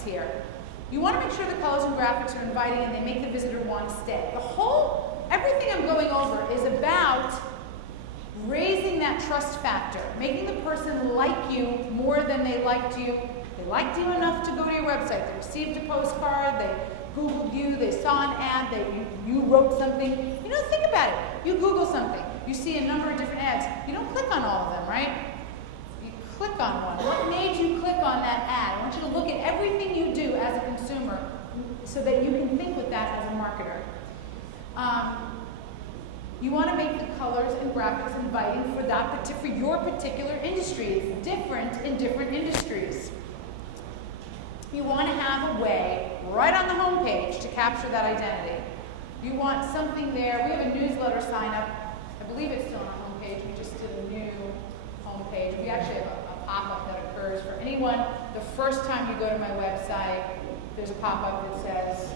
points here. You want to make sure the colors and graphics are inviting and they make the visitor want to stay. Everything I'm going over is about raising that trust factor, making the person like you more than they liked you. They liked you enough to go to your website. They received a postcard, they Googled you, they saw an ad, you wrote something. Think about it. You Google something. You see a number of different ads. You don't click on all of them, right? You click on one. What made you click on that ad? I want you to look at everything you do as a consumer so that you can think with that as a marketer. You want to make the colors and graphics inviting for your particular industry. It's different in different industries. You want to have a way right on the home page to capture that identity. You want something there. We have a newsletter sign up. I believe it's still on our home page. We just did a new home page. We actually have a pop-up that occurs for anyone. The first time you go to my website, there's a pop-up that says,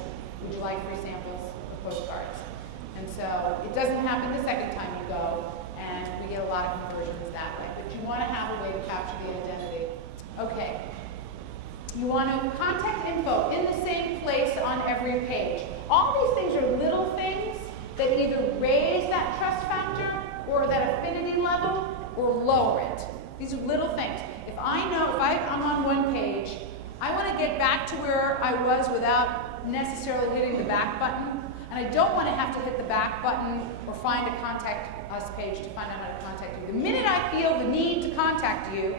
would you like free samples of postcards? And so it doesn't happen the second time you go, and we get a lot of conversions that way. But you want to have a way to capture the identity. Okay. You want to contact info in the same place on every page. All these things are little things that either raise that trust factor or that affinity level or lower it. These are little things. If I'm on one page, I want to get back to where I was without necessarily hitting the back button. And I don't want to have to hit the back button or find a contact us page to find out how to contact you. The minute I feel the need to contact you,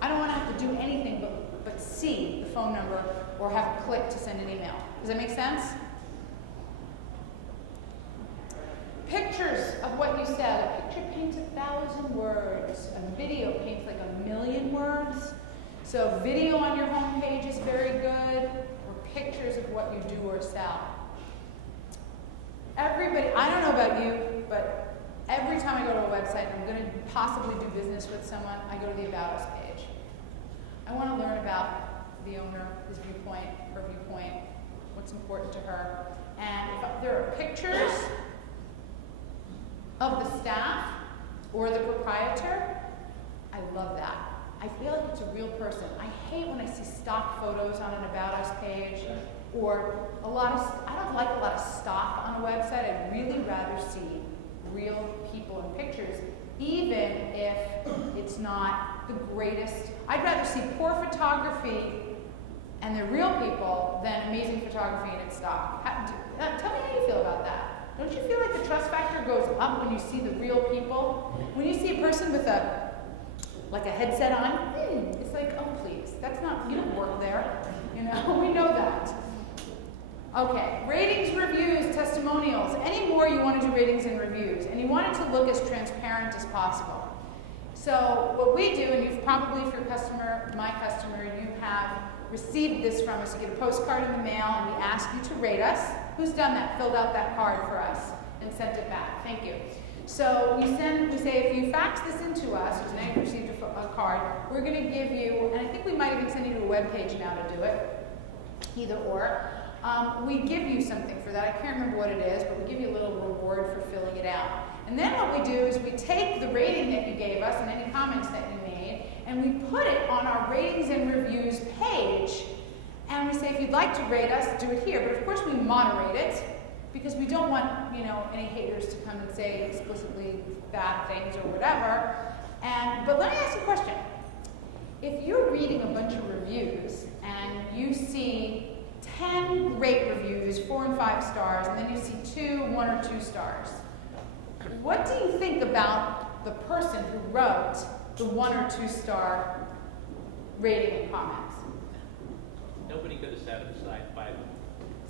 I don't want to have to do anything but see the phone number or have a click to send an email. Does that make sense? Pictures of what you said. A picture paints 1,000 words. A video paints like 1,000,000 words. So video on your home page is very good, or pictures of what you do or sell. Everybody, I don't know about you, but every time I go to a website and I'm going to possibly do business with someone, I go to the About Us page. I want to learn about the owner, his viewpoint, her viewpoint, what's important to her. And if there are pictures of the staff or the proprietor, I love that. I feel like it's a real person. I hate when I see stock photos on an About Us page or I don't like a lot of stock on a website. I'd really rather see real people and pictures, even if it's not the greatest. I'd rather see poor photography and they're real people than amazing photography and it's stock. Tell me how you feel about that. Don't you feel like the trust factor goes up when you see the real people? When you see a person with a headset on, it's like, oh please, you don't work there. We know that. Okay, ratings, reviews, testimonials. Any more you want to do ratings and reviews, and you want it to look as transparent as possible. So what we do, and you've probably, if you're a customer, my customer, you have received this from us. You get a postcard in the mail, and we ask you to rate us. Who's done that? Filled out that card for us and sent it back. Thank you. So we say, if you fax this into us, or tonight you received a card, we're going to give you, and I think we might even send you to a web page now to do it, either or. We give you something for that. I can't remember what it is, but we give you a little reward for filling it out. And then what we do is we take the rating that you gave us and any comments that you made, and we put it on our ratings and reviews page, and we say, if you'd like to rate us, do it here. But of course we moderate it, because we don't want, any haters to come and say explicitly bad things or whatever. But let me ask you a question. If you're reading a bunch of reviews and you see 10 great reviews, 4 and 5 stars, and then you see 1 or 2 stars, what do you think about the person who wrote the 1 or 2 star rating and comments? Nobody could have satisfied them.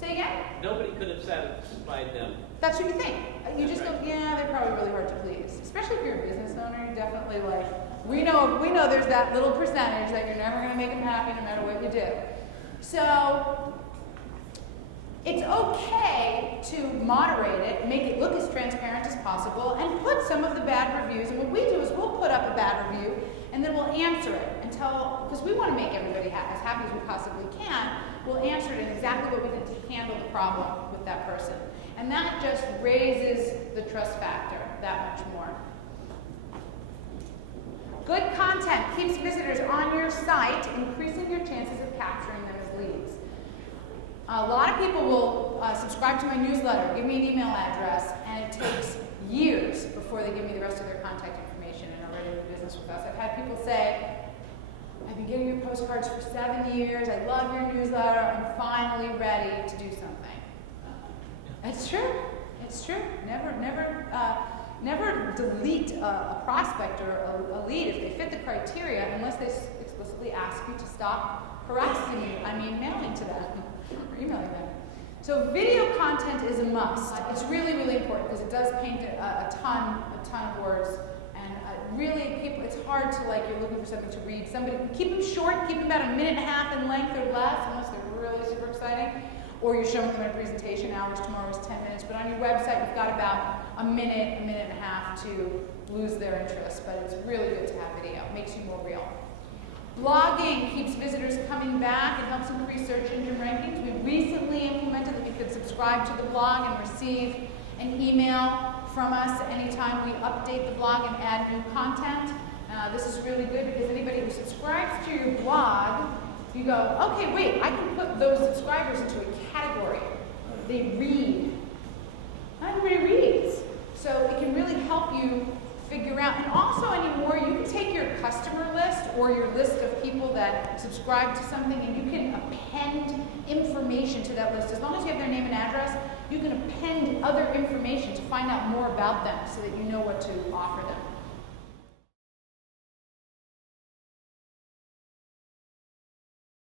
Say again? Nobody could have satisfied them. That's what you think. You just go, yeah, they're probably really hard to please. Especially if you're a business owner, you're definitely like, we know there's that little percentage that you're never going to make them happy no matter what you do. So it's okay to moderate it, make it look as transparent as possible, and put some of the bad reviews. And what we do is we'll put up a bad review, and then we'll answer it because we want to make everybody as happy as we possibly can. We'll answer it in exactly what we did to handle the problem with that person. And that just raises the trust factor that much more. Good content keeps visitors on your site, increasing your chances of capturing them as leads. A lot of people will subscribe to my newsletter, give me an email address, and it takes years before they give me the rest of their contact information and are ready to do business with us. I've had people say, I've been getting your postcards for 7 years, I love your newsletter, I'm finally ready to do something. It's true. It's true. Never delete a prospect or a lead if they fit the criteria unless they explicitly ask you to stop harassing you. Mailing to them or emailing them. So video content is a must. It's really, really important because it does paint a ton of words. And really, people, it's hard to you're looking for something to read. Keep them short, keep them about a minute and a half in length or less, unless they're really super exciting. Or you're showing them in a presentation now, which tomorrow is 10 minutes. But on your website, you've got about a minute and a half to lose their interest. But it's really good to have video. It makes you more real. Blogging keeps visitors coming back. It helps increase search engine rankings. We recently implemented that you could subscribe to the blog and receive an email from us anytime we update the blog and add new content. This is really good because anybody who subscribes to your blog, you go, okay, wait, I can put those subscribers into a category. They read. Not everybody reads. So it can really help you figure out, and also anymore, you can take your customer list or your list of people that subscribe to something and you can append information to that list. As long as you have their name and address, you can append other information to find out more about them so that you know what to offer them.